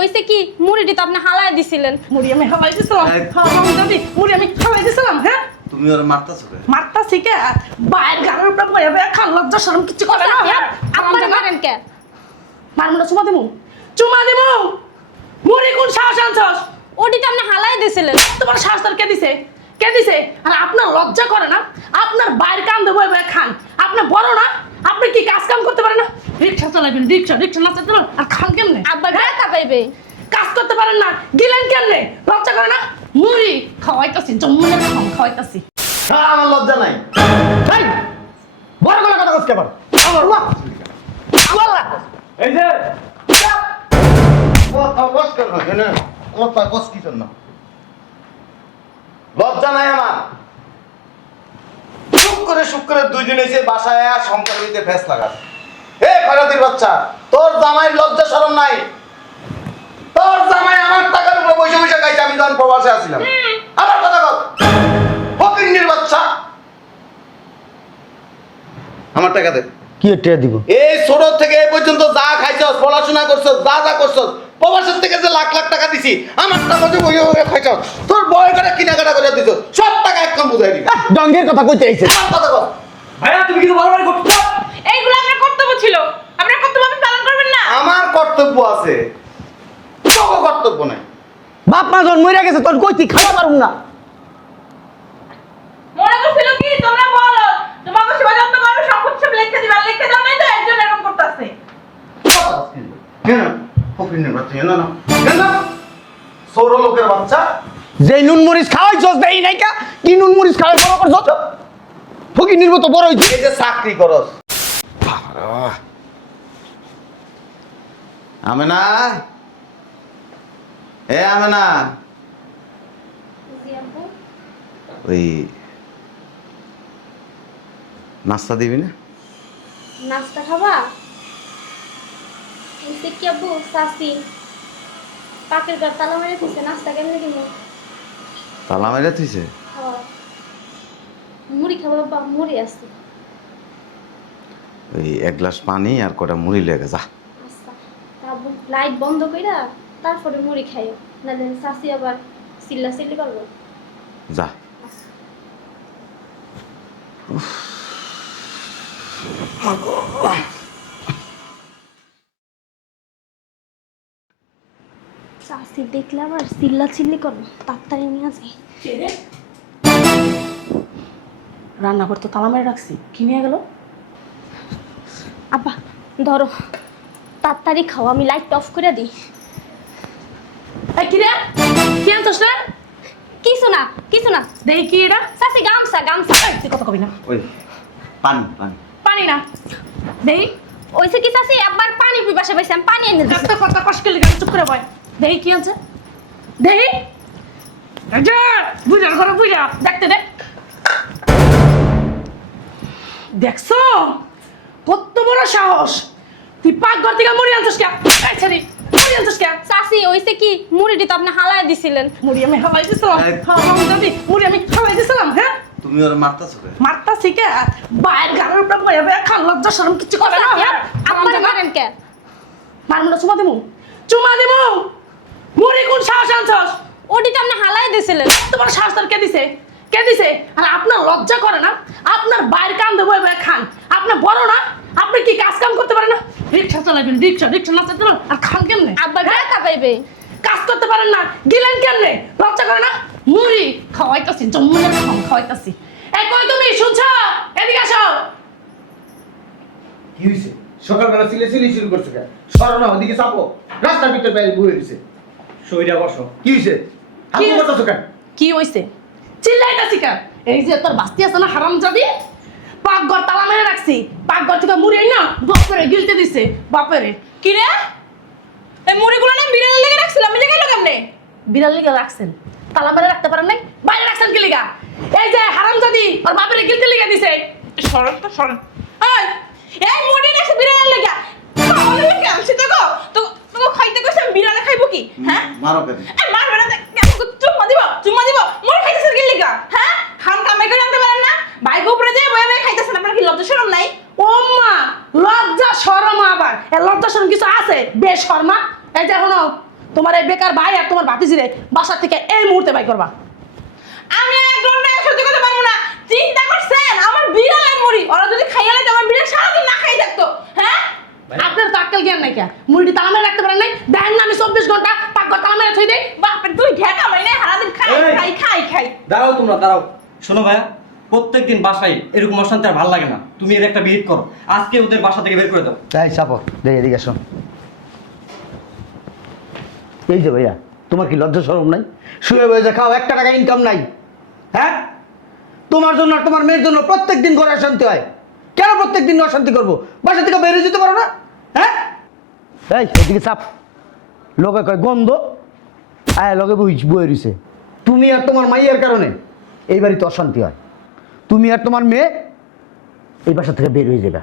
হইছে কি মুড়িটি তো আপনি হালায় দিছিলেন। মুড়ি আমি হালাই দিছিলাম দাদি, মুড়ি আমি হালাই দিছিলাম। হ্যাঁ তুমি ওর মারতাছো কে? মারতাছি কে? বাইরের গাড়ির উপরে বয়ে বয়ে খান, লজ্জা শরম কিছু করে না। আপনারা মারেন কে? মারমু না, চুমা দিমু, চুমা দিমু। মুড়ি কোন সাহস আনছস? ওটি তো আপনি হালায় দিছিলেন। তোমার সাহস তোর কে দিছে? কে দিছে? আর আপনার লজ্জা করে না? আপনার বাইরের কান দিয়ে বয়ে বয়ে খান। আপনি বড় না? আপনি কি কাজ কাম করতে পারেন না? রিক্সা চালাবেন, রিক্সা রিক্সা না চালাতে পারেন? আর খান কেমনে? আব্বা ব্যথা পাইবে। কাজ করতে পারেন না, গিলেন কেমনে? লজ্জা করে না? মুড়ি খাওয়াইতাছি, জম্মুনের খাওয়াইতাছি। আমার লজ্জা নাই। এই বড় গলা কথা কইছ কেবার আমার বাবা আল্লাহ এই যে কথা কস কেন? কেন? কথা কস কি জন্য? লজ্জা নাই আমার। শুক করে 2 দিন এসে বাসায় আয়া সংসার হইতে ফেস লাগাস। হে খয়রাতির বাচ্চা, তোর জামাইয়ের লজ্জা শরম নাই। তোর জামাই আমার টাকার উপর বসে বসে খাইছে আমি যখন প্রবাসে আছিলাম। আবার কথা কর। ফকিন্নির বাচ্চা। আমার টাকা দে। কি টেয়া দিব এই ছোট থেকে এই পর্যন্ত যা খাইছস, পড়াশোনা করছস, যা যা করছস, প্রবাসের থেকে যে লাখ লাখ টাকা দিছি, আমার টাকা দিয়ে বইয়ে বইয়ে খাইছস। তোর বয় করে কেনাকাটা করে দিছস, সব টাকা একদম বুঝাই দিবি। ডঙ্গের কথা কইতে আইছে আমার কথা কর। ভাইয়া তুমি কিন্তু বারবার করছো এইগুলো আপনার কর্তব্য ছিল। আপনার কর্তব্য আপনি পালন করবেন না। আমার কর্তব্য আছে, তোর কর্তব্য নাই। বাপ মা যখন মরে গেছে তোর কইতি খাওয়া পারুম না মনে করছিল কি তোমরা বলো তোমাকে সেবা যত্ন করবে, সব কিছু লিখে দিবা, লিখে দাও নাই তো একজন এরকম করতেছে। কেন? ফকিন্নির বাচ্চা, না না কেন? সৌর লোকের বাচ্চা। যে নুন মরিচ খাওয়াইছস দেই নাই কা কি নুন মরিচ খাওয়াই বড় করছস ফকিনির মতো বড় হইছিস এই যে চাকরি করস। আমেনা, এ আমেনা, জি আব্বু। ওই নাস্তা দিবি না? নাস্তা খাবা? হইছে কি আব্বু, সাসি পাকের ঘর তালা মেরে দিছে, নাস্তা কেমনে দিব? তালা মেরে থইছে? হ্যাঁ। মুড়ি খাবো আব্বা, মুড়ি আছে। ওই 1 গ্লাস পানি আর কটা মুড়ি লেগে যা। আচ্ছা তা আব্বু লাইট বন্ধ কইরা তারপরে মুড়ি খাইও, নাহলে সাসি আবার চিল্লা চিল্লি করবো। যা। সাসি দেখলে আবার চিল্লা চিল্লি করবো, তাড়াতাড়ি নিয়ে আসি। রান্নাঘর তো তালা মেরে রাখছি, কি নিয়ে গেল? আব্বা ধরো, তাড়াতাড়ি খাও, আমি লাইট অফ করে দিই। এই কি রে? কি আনছস রে? কিছু না কিছু না। দেখি কি এটা? সাসি গামছা গামছা। তুই কথা কবি না। ওই পানি পানি। পানি না। দেখি ওইসে কি সাসি আবার পানি পিপাসা পাইছে, আমি পানি এনে দিছি। একটা কথা কষ্ট করে চুপ করে বয়। দেখি কি আছে? দেখি আচ্ছা বুঝার ঘরে বুঝা দেখতে দে। দেখছো কত বড় সাহস? তুই পাকঘর থেকে মুড়ি আনছিস কে? এই ছেড়ি মুড়ি আনছিস কে? সাসি ওইসে কি মুড়িটি তো আপনি হালায় দিছিলেন। মুড়ি আমি হালাই দিছিলাম। দাদি মুড়ি আমি হালাই দিছিলাম। হ্যাঁ তুমি ওর মারতাছো কে? মারতাছি কে? বাইরের গাড়ির উপরে বয়ে বয়ে খান, লজ্জা শরম কিছু করে না। আপনারা মারেন কে? মারমু না, চুমা দিমু, চুমা দিমু। মুড়ি কোন সাহস আনছস? ওটি তো আপনি হালায় দিছিলেন। তোমার সাহস তোর কে দিছে? কে দিছে? আর আপনার লজ্জা করে না? আপনার বাইরের কান দিয়ে বয়ে বয়ে খান। আপনি বড় না? আপনি কি কাজ কাম করতে পারেন না? রিক্সা চালাবেন, রিক্সা রিক্সা না চালাতে পারেন? আর খান কেমনে? আব্বা ব্যথা পাইবে। কাজ করতে পারেন না, গিলেন কেমনে? লজ্জা করে না? মুড়ি খাওয়াইতাছি, জম্মুনের খাওয়াইতাছি। এই কই তুমি শুনছ? এদিকে আসো। কি হইছে সকালবেলা চিল্লি শুরু করছে কেন সরো না ওদিকে চাপো রাস্তার ভিতর বাইরে বয়ে দিছে সইরা বসো কি হইছে কি কি করতেছো কেন কি হইছে? চিল্লাইতাছি কেন? এই যে তোর বাস্তি আছে না হারামজাদি, পাকঘর তালা মেরে রাখছি, পাকঘর থেকে মুড়ি না বাপরে গিলতে দিছে। বাপরে কি রে? এই মুড়িগুলো না বিড়ালের লেগে রাখছিলাম, এই জায়গায় কেমনে? বিড়াল লিগা রাখছেন, তালা মেরে রাখতে পারেন নাই? বাইরে রাখছেন কি লিগা? এই যে হারামজাদি ওর বাপরে গিলতে লিগা দিছে। সরন তো সরন। এই মুড়ি রাখছে বিড়ালের লেগে। খাওয়ার লেগে আনছি তো গো। তো তো খাইতে কইছে আমি বিড়ালে খাইবো কি? হ্যাঁ? মারো কেন? এই মারবে না, চুম্মা দিব চুম্মা দিব। মুড়ি খাইতেছেন কি লেগে? হ্যাঁ? খাম কামাই করে আনতে পারেন না? বাইক উপরে যেয়ে বয়ে বয়ে খাইতেছেন, আপনার কি লজ্জা শরম নাই? ও মা, লজ্জা শরম আবার? এ লজ্জা শরম কিছু আছে? বেশ শর্মা। এই যে শোনো, তোমার এই বেকার ভাই আর তোমার ভাতিজিরে বাসা থেকে এই মুহূর্তে বাই করবা। আমি একদম না সহ্য করতে পারবো না। চিন্তা করছেন আমার বিড়ালের মুড়ি ওরা যদি খাইয়া লাইতো আমার বিড়াল সারাদিন না খাই থাকতো। হ্যাঁ আপনার তো আক্কেল জ্ঞান নাই কে? মুড়িটি তালা মেরে রাখতে পারেন নাই? দেখেন না আমি 24 ঘন্টা পাকঘর তালা মেরে থই দেই। বাপের দুই ঢেকা মারি না সারাদিন খাই এই! খাই খাই খাই। দাঁড়াও তোমরা দাঁড়াও। শোনো ভাইয়া, প্রত্যেকদিন বাসায় এরকম অশান্তি আর ভালো লাগে না। তুমি এর একটা বিহিত করো, আজকে ওদের বাসা থেকে বের করে দাও। তাই চাপো, দেখে এদিকে শোন। এই যে ভাইয়া, তোমার কি লজ্জা শরম নাই? শুয়ে বসে খাও, 1 টাকা ইনকাম নাই। হ্যাঁ, তোমার জন্য আর তোমার মেয়ের জন্য প্রত্যেকদিন ঘরে অশান্তি হয়। কেন প্রত্যেকদিন অশান্তি করবো? বাসা থেকে বেরিয়ে যেতে পারো না? হ্যাঁ, এই এদিকে চাপ। লোকে কয় গন্ধ, আয় লগে বয়ে রইছে। তুমি আর তোমার মাইয়ের কারণে এই বাড়িতে অশান্তি হয়। তুমি আর তোমার মেয়ে এই বাসা থেকে বের হয়ে যাবে।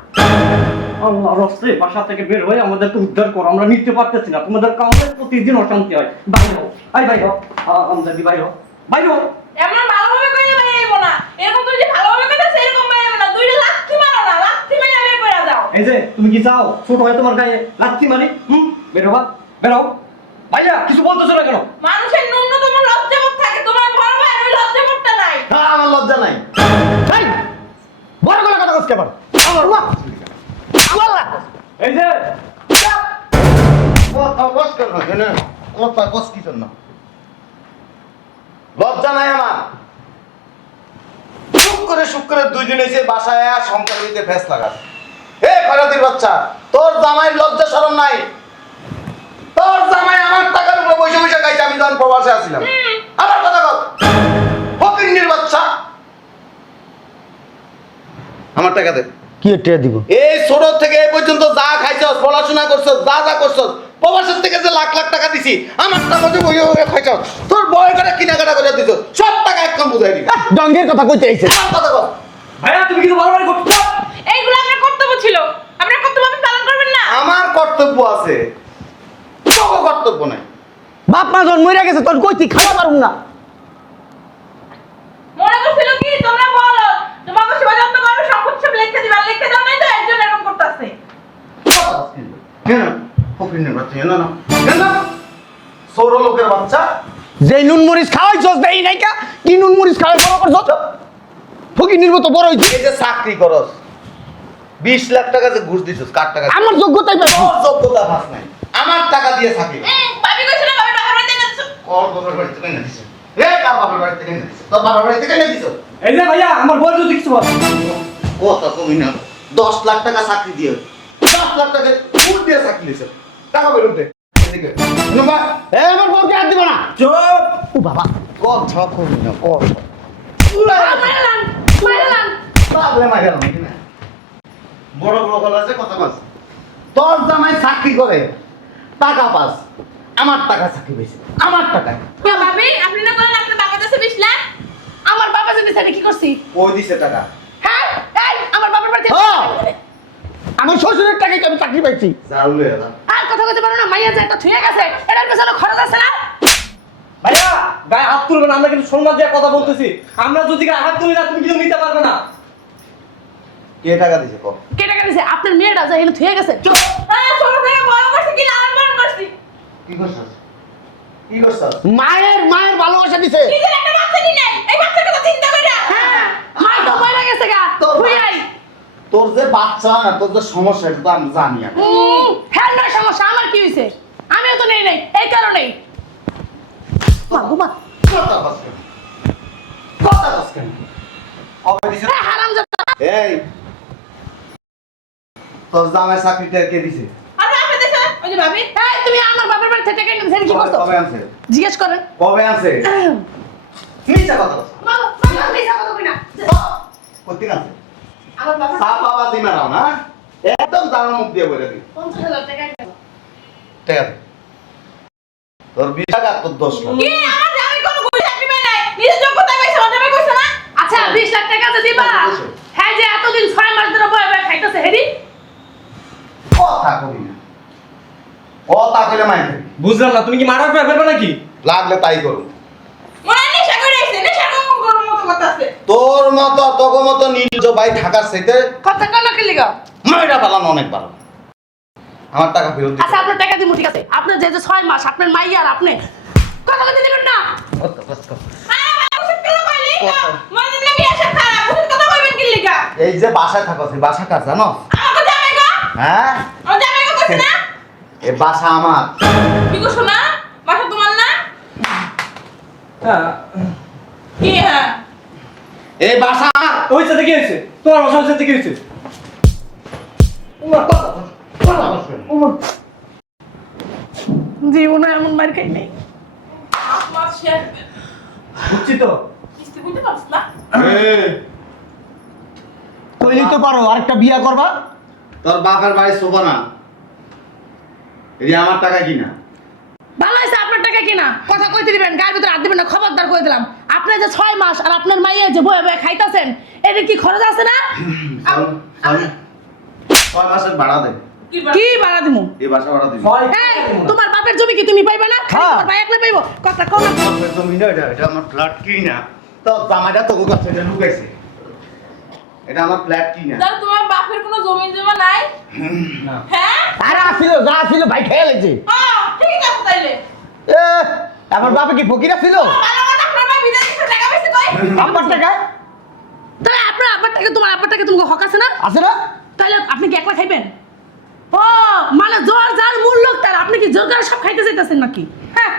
আল্লাহর রাস্তে বাসা থেকে বের হয়ে আমাদেরকে উদ্ধার করো, আমরা নিতে পারতেছি না। তোমাদের কারণে প্রতিদিন অশান্তি হয়। বাইরে হও, বাইরে হও, আমজাদি বাইরে হও, বাইরে হও। এমন ভালোভাবে কইলে ভাই আইব না। এরকম তুই যে ভালোভাবে কইতাছ এরকম ভাই আইব না। দুইটা লাথি মারো না, লাথি মেরে বের করে দাও। এই যে তুমি কি চাও ছোট হয় তোমার গায়ে লাথি মারি? বের হবা, বের হও। ভাইয়া কিছু বলতেছো না কেন? মানুষের ন্যূনতম লজ্জাবোধ থাকে, তোমার বড় ভাই ওই লজ্জাবোধটা নাই। হ্যাঁ আমার লজ্জা নাই। এই, বড় গলা কথা কইতে পারো। এই যে কথা কস কেন? এনে কথা কস কি জন্য? লজ্জা নাই আমার। সুখ করে 2 দিন এসে বাসায় আর সংসার হইতে ফেস লাগাস। হে খয়রাতির বাচ্চা, তোর জামাই লজ্জা শরম নাই? তোর জামাই আমার টাকার উপর বসে বসে খাইছে আমি যখন প্রবাসে আছিলাম। আমার কথা কর। ফকিন্নির বাচ্চা, আমার টাকা দে। কি এটা দিব? এই ছোট থেকে এই পর্যন্ত যা খাইছস, পড়াশোনা করছস, যা যা করছস, প্রবাসের থেকে যে লাখ লাখ টাকা দিছি, আমার টাকা দিয়ে বইয়ে বইয়ে খাইছস। তোর বয় করে কেনাকাটা করে দিছস, সব টাকা একদম বুঝাই দিবি। ডঙ্গের কথা কইতে আইছে। আমার কথা কর। ভাইয়া তুমি কিন্তু বারবার করছো। এইগুলো আপনার কর্তব্য ছিল। আপনার কর্তব্য আপনি পালন করবেন না। আমার কর্তব্য আছে, তোর কর্তব্য নাই। বাপ মা যখন মরে গেছে তোর কইতি খাওয়া পারুম না। মনে করছিল কি তোমরা বলো তোমাকে সেবা যত্ন করবে, সম্পদ সব লিখে দিবা, লিখে দাও নাই তো একজন এরকম করতেছে। কেন ফকিন্নির বাচ্চা? না না না, ছোট লোকের বাচ্চা। যে নুন মরিচ খাওয়াইছস দেই নাই কা? কি নুন মরিচ খাওয়াই বড় করছস? ফকিনির মতো বড় হইছিস। এই যে চাকরি করস, 20 লাখ টাকা যে ঘুষ দিছস, কার টাকা? আমার যোগ্যতাই পাবো। তোর যোগ্যতা পাস নাই, আমার টাকা দিয়ে চাকরি কর। ভাবি কইছিল ভাবি বাবার বাড়িতে গেছো। কর বাবার বাড়ি থেকে এনে দিছে। এ কার বাবার বাড়ি থেকে এনে দিছে? তোর বাবার বাড়ি থেকে এনে দিছো? এই যে ভাইয়া আমার বল যদি কিছু বল। কথা কমি না। 10 লাখ টাকা চাকরি দিয়ে 10 লাখ টাকা ঘুষ দিয়ে চাকরি দিছে। টাকা বের দে। এদিকে নমা এ আমার বউকে হাত দিব না। চুপ। ও বাবা, কথা কমি না, কথা মাইরালান মাইরালান। পাগলে মাইরা নাকি না? বড় বড় গলা আছে, কথা পাস। তোর জামাই চাকরি করে, টাকা পাস। আমার টাকা চাকরি পাইছে, আমার টাকা। ভাবি আপনি না বলেন আপনার বাবার কাছে 20 লাখ? আমার বাবা যদি জানে কি করছি? কই দিছে টাকা? হ্যাঁ, এই আমার বাবার বাড়িতে হ্যাঁ। আমার শ্বশুরের টাকায় আমি চাকরি পাইছি। জাউলে এলা। আর কথা কইতে পারো না? মাইয়া যে একটা থুয়ে গেছে, এটার পেছনে খরচ আছে না? ভাইয়া গায়ে হাত তুলবে না, আমরা কিন্তু সম্মান দিয়ে কথা বলতেছি। আমরা যদি গায়ে হাত তুলি না তুমি কিন্তু নিতে পারবে না। কে টাকা দিছে কর? কে টাকা দিছে? আপনার মেয়েটা যে এখানে থুয়ে গেছে। হ্যাঁ ছোট থেকে বড় করছি কি লালন পালন করছি। কি করছস? কি করছস? মায়ের ভালোবাসা দিছে। নিজের একটা বাচ্চা নি নাই, এই বাচ্চার কথা চিন্তা কইরা। হ্যাঁ, মা তো মরে গেছে গা। থুই আই। তোর যে বাচ্চা না, তোর যে সমস্যা এটা তো আমি জানি আমি। হ্যাঁ নয় সমস্যা, আমার কি হইছে? আমিও তো নেই নাই, এই কারণেই। মা ঘুমা। কথা কস কেন? কথা কস কেন? কবে দিছে? এই হারামজাদা। এই তোর জামাই চাকরিটা কে দিছে? আর আপনি দেখেন ওই যে ভাবি এই তুমি আমার বাবার বাড়ি থেকে টাকা এনেছেন কি করছো? কবে আনছে? জিজ্ঞেস করেন। কবে আনছে? মিছা কথা কস। বাবা, বাবা মিছা কথা কই না। কত আনছে? আমার বাবা সাপা বাজি মারাও না, একদম দাঁড়ানো মুখ দিয়ে বলে দিই। 50,000 টাকা দিয়েছে। ঠিক আছে, তোর 20 টাকা তোর 10 লাখ। কি আমার জামাই কোনো ঘুষ চাকরি পায় নাই, নিজের যোগ্যতা পাইছে, আমার জামাই কইছে না। আচ্ছা 20 লাখ টাকা যে দিবা, হ্যাঁ যে এতদিন 6 মাস ধরে বয়ে বয়ে খাইতেছে হেডি। কথা কবি না, কথা কইলে মাইনে বুঝলাম না, তুমি কি মারার পর ফেলবে নাকি? লাগলে তাই করুন। মনে হয় নেশা করে আইছে, নেশা করার মতো কথা আছে। তোর মতো তোর মতো নির্লজ্জ ভাই থাকার চাইতে কথা কেন কি লিগা? মাইরা পালানো অনেক ভালো। আমার টাকা ফেরত দিতে আচ্ছা আপনার টাকা দিব ঠিক আছে আপনার যে যে 6 মাস আপনার মাই আর আপনি কথা কথা দিবেন না কত কষ্ট। মা মানে না বিয়া সব খারাপ ওষুধ কথা কইবেন কি লিগা এই যে বাসায় থাকো সেই বাসা কাজ জানো? আমাকে জামাই গো হ্যাঁ আমার জামাই গো কইছ না এই বাসা আমার। কি গো শোনা বাসা তোমার না হ্যাঁ কি হ্যাঁ এই বাসা আমার। হয়েছে দেখি হয়েছে তোমার বাসা হয়েছে দেখি হয়েছে জীবনে এমন মার খাই নাই আমার শেয়ার বুঝছি তো কিস্তি বুঝতে পারছ না কইলেই তো পারো আরেকটা বিয়া করবা। তোর বাপের বাড়ি শোভা না, এই আমার টাকা কিনা। ভালো হয়েছে আপনার টাকা কিনা কথা কইতে দিবেন গায়ের ভিতরে হাত দিবেন না খবরদার কই দিলাম আপনি যে 6 মাস আর আপনার মাইয়ে যে বয়ে বয়ে খাইতাছেন এটা কি খরচ আছে না ছয় মাসের ভাড়া দে, কি কি ভাড়া দিমু এই বাসা ভাড়া দিবি। এই তোমার বাপের জমি কি তুমি পাইবে না খালি হ্যাঁ। তোমার ভাই একলা পাইবো কথা কও না বাপের জমি না, এটা আমার ফ্ল্যাট কিনা। তো জামাইটা তোকে কাছে এটা লুকাইছে, এটা আমার ফ্ল্যাট কিনা। তাহলে তোমার বাপের কোনো জমি জমা নাই না হ্যাঁ আরে আসিল যা আসিল ভাই খেয়ে লেছে। ঠিক আছে তাইলে এ আমার বাপে কি ফকিরা ছিল? ভালো কথা আপনার ভাই বিদেশ থেকে টাকা পয়সা কই আমার টাকা তাহলে আপনার আব্বার টাকা তোমার আব্বার টাকা তোমাকে হক আছে না আছে না? তাহলে আপনি কি একলা খাইবেন ও মানে জোর জাল মূল লোক তার আপনি কি জোর করে সব খাইতে চাইতেছেন নাকি হ্যাঁ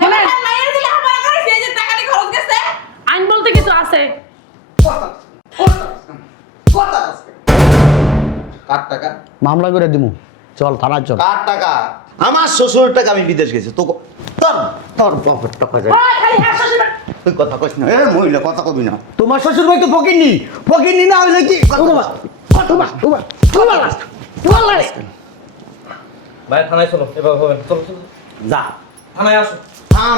মানে মানে মায়ের দিলে আমার করেছে এই যে টাকাটি খরচ গেছে আইন বলতে কিছু আছে কার টাকা? মামলা করে দিমু চল থানায় চল। কার টাকা? আমার শ্বশুরের টাকা। আমি বিদেশ গেছি তো তোর তোর বাপের টাকা যায়। ওই খালি হ্যাঁ শ্বশুর তুই কথা কইস না, এ মহিলা কথা কবি না। তোমার শ্বশুর ভাই তো ফকিরনি না হইলে কি ভাই থানায় চলো এবার হবে না। চলো চলো যা থানায় আসো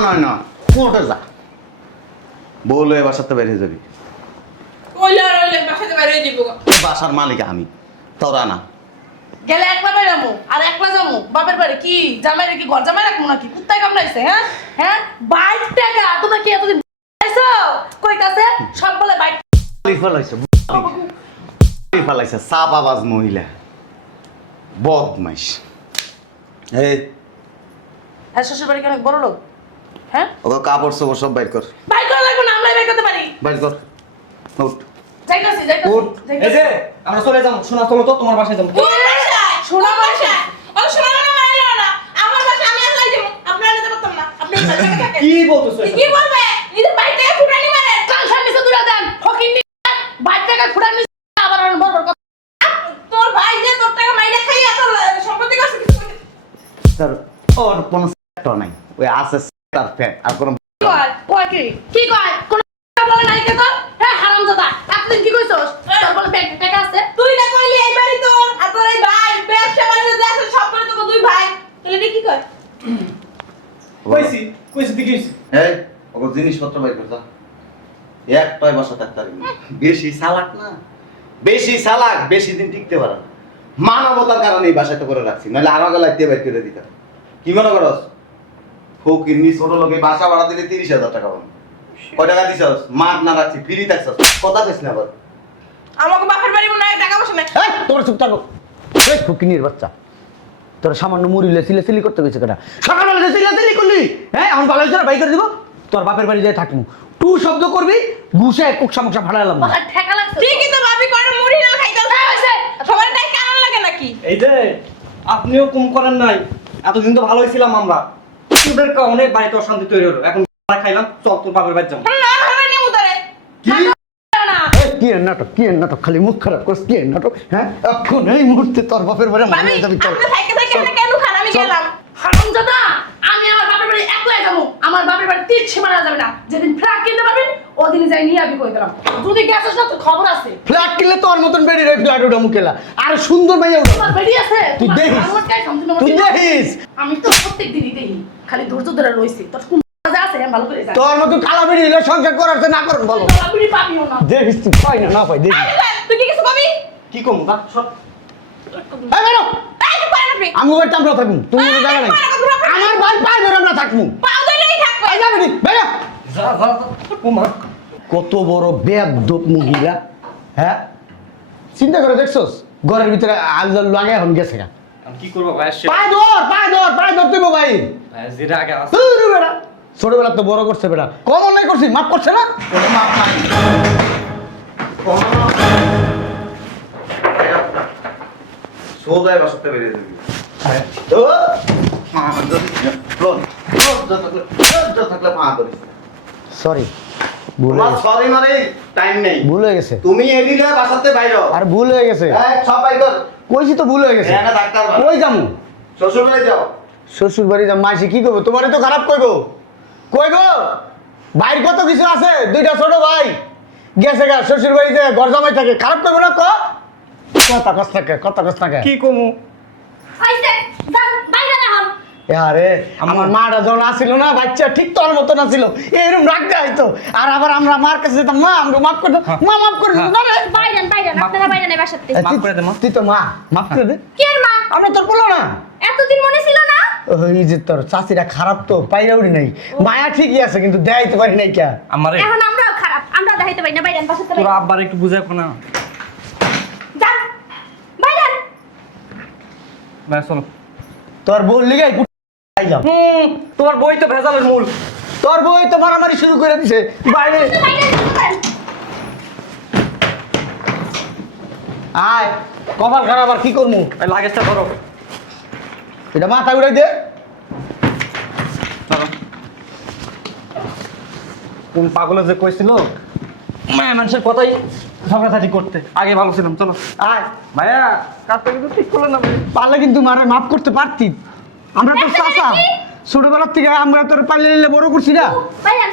নয় না, কোর্টে যা, বলে এবার সাথে বেরিয়ে যাবি। কইলে আর ওইলে বাসাতে বাইরে দিব এই বাসার মালিক আমি, তোরা না। গেলে একলা বেরামু আর একলা যামু বাপের বাড়ি কি জামাই কি ঘর জামাই রাখবো নাকি কুত্তায় কামড়াইছে হ্যাঁ হ্যাঁ 22 টাকা তোমরা কি এতদিন পাইছো কইতাছে সব বলে 22 ফেলাইছে সাবাবাজ মহিলা, বদমাইশ। এই হ্যাঁ শ্বশুর বাড়ি কেন বড় লোক হ্যাঁ ওকে কাপড় চোপড় সব বাইর কর, বাই করা লাগবে না আমরাই বাই করতে পারি বাইর কর। উঠ। যাইতাছি উঠ। এই যে আমরা চলে যাবো শোনা চলো তো তোমার বাসায় যাবো কোন বাসায় শোনা বাসায় ও শোনা না মাইলো না আমার বাসায় আমি আসলাই যাব আপনারা নিতে পারতাম না আপনি বাসায় থাকেন কি বলতেছো কি বলবে নিজের বাড়ি থেকে ফুটানি মারেন কাল সামনে তো দূরে দেন ফকিন্নি 22 টাকা ফুটানি আবার আর বড় বড় কথা তোর ভাই যে তোর টাকা মাইরা খাইয়া তোর সম্পত্তি করছে কিছু করতে- তোর ওর কোনো সেক্টর নাই, ওই আছে তার ফ্যাট আর কোনো কয় কয় কি কয় কোন টাকা বলে নাই কে তোর হ্যাঁ হারামজাদা এতদিন কি কইছস তোর বলে ব্যাংকে টাকা আছে তুই না কইলি এই বাড়ি তোর আর তোর এই ভাই ব্যবসা বাণিজ্য যা আছে সব করে তোকে দুই ভাই তাহলে এটা কি কয় কইছি কইছি দেখি হইছে। এই ওকে জিনিসপত্র বাইর কর, যা। একটাই বাসা থাকতে পারবি না। বেশি চালাক না, বেশি চালাক, বেশি দিন টিকতে পারে না। মানবতার কারণে এই বাসাটা করে রাখছি, নাহলে আরো আগে লাগতে বাইর করে দিতাম। কি মনে করস ফকির নি ছোট লোকে বাসা ভাড়া দিলে 30,000 টাকা পাবো। কয় টাকা দিছস? মাঠ না রাখছি, ফ্রি থাকছস, কথা কইস না আবার। আমাকে বাপের বাড়ি মনে হয় টাকা পয়সা নাই এই তোর চুপ থাকো, এই ফকিনির বাচ্চা তোর সামান্য মুড়ি লেসিলি করতে গেছে কেটা সকালবেলা লেসিলি করলি হ্যাঁ এখন ভালো হয়েছে না বাই করে দিব তোর বাপের বাড়ি যাই থাকবো টু শব্দ করবি ঘুষে কুকসা মুকসা ভাড়া এলাম ওটা ঠেকা লাগছে ঠিকই তো ভাবি করে মুড়ি না খাইতে হইছে সবার টাই কারণ লাগে নাকি এই যে আপনিও কম করেন নাই এতদিন তো ভালোই ছিলাম আমরা তোদের কারণে বাড়িতে অশান্তি তৈরি হলো এখন খাইলাম চল তোর বাপের বাড়ি যাবো না ভালো নি মুদারে কি না কি এর নাটক খালি মুখ খারাপ করছ কি এর নাটক হ্যাঁ এখন এই মুহূর্তে তোর বাপের বাড়ি ভাবি মানিয়ে যাবি চল আপনি থাইকে থাইকে আপনি কেন খান আমি গেলাম হারামজাদা আমি আমার বাপের বাড়ি একলাই যাবো আমার বাপের বাড়ি তিচ্ছে মারা যাবে না যেদিন ফ্ল্যাট কিনতে পারবেন ওদিনই যাই নিয়ে আমি কই দিলাম যদি গেছস না তো খবর আছে ফ্ল্যাট কিনলে তোর মতন বেড়ি রে ফ্ল্যাট ওটা মুকেলা আর সুন্দর মাইয়া উঠা তোমার বেরিয়ে আছে তুই তোমার দেখিস। আমার কাছে সমঝে না তুই দেখিস আমি তো প্রত্যেক দিনই দেখি খালি ধৈর্য ধরে রইছি তোর কোন মজা আছে আমি ভালো করে জানি তোর মতন কালা বেড়ি হলে সংসার করার না করুন বলো আপনি পাবিও না দেখিস তুই পাই না পাই দেখিস তুই কি কিছু ভাবি কি কম বা সব এই বেরো এই কি পারেন আপনি আমি ওর টামরা থাকুম তুমি কোনো জায়গা নাই আমার ভাই পাই ধরে আমরা থাকবো পাও ধরেই থাকবে এই যাবে বেরো যা যা কুমার কত বড় বেয়াদব মহিলা হ্যাঁ চিন্তা করে দেখছস ঘরের ভিতরে আল লাগে এখন গেছে গা আমি কি করবো ভাই? পায়ে ধর তুই ভাই। যেটা আগে আছে ধুর বেটা, ছোটবেলা তো বড় করছে বেটা, কম অন্যায় করছি, মাফ করছে না? কোনো মাপ নাই কোনো মাপ নাই। সোজাই বাসাতে বেরিয়ে যাবি ও মা থাকলে মা ধরিস সরি, ভুল হয়ে তোমার গেছে, সরি মানে টাইম নেই। ভুল হয়ে গেছে, তুমি এদিকে বাসাতে বাইরে হও। আর ভুল হয়ে গেছে, সব বাইর কর। কইছি তো ভুল হয়ে গেছে। হ্যাঁ না ডাক্তার ভাই। কই যামু? শ্বশুর বাড়ি যাও। শ্বশুর বাড়ি যাম, মাসি কি করবো? তোমারই তো খারাপ কইবো। কই গো, ভাইয়ের কত কিছু আছে, দুইটা ছোট ভাই গেছে গা শ্বশুর বাড়িতে, ঘর জামাই থাকে, খারাপ করবো না? কথা কষ্ট থাকে, কথা কষ্ট থাকে। কি কমু? হইছে যান বাইরে না হন। আরে আমার মাটা যখন আসিল না, বাচ্চা ঠিক তোর মতন আসিল, এরকম রাগ গাইতো। আর আবার আমরা মার কাছে যেতাম, মা আমরা মাফ করে দাও, মা মাফ করে দিত না রে। বাইরে আপনারা বাইরে নেই বাসাতে। মাফ করে দে, মা। তুই তো মা, মাফ করে দে। কে মা? আমরা তোর বলো না, এতদিন মনে ছিল না? ওই যে তোর চাচিরা খারাপ তো পাইরা উড়ি নাই, মায়া ঠিকই আছে কিন্তু দেখাইতে পারি নাই কে। আমারে এখন আমরাও খারাপ, আমরা দেখাইতে পারি না, বাইরে বাসাতে তোর আব্বার একটু বুঝাইবো না? যান বাইরে। ভাই চলো। তোর বল লিগাই আইলাম, তোমার বই তো ভেজালের মূল। তোর বই তো মারামারি শুরু করে দিছে বাইরে। আয়, কপাল খারাপ, আর কি করবো? এই লাগেজটা ধরো। এটা মাথা উড়াই দে। ধরো। কোন পাগলে যে কইছিল মায়া মানুষের কথাই ঝগড়াঝাটি করতে, আগে ভালো ছিলাম। চলো। আয়, ভাইয়া কাজটা কিন্তু ঠিক করলেন না ভাই। পারলে কিন্তু মারে মাফ করতে পারতি। আমরা তো চাচা, ছোটবেলার থেকে আমরা তোর পাল্লে বড় করছি না। বাইরে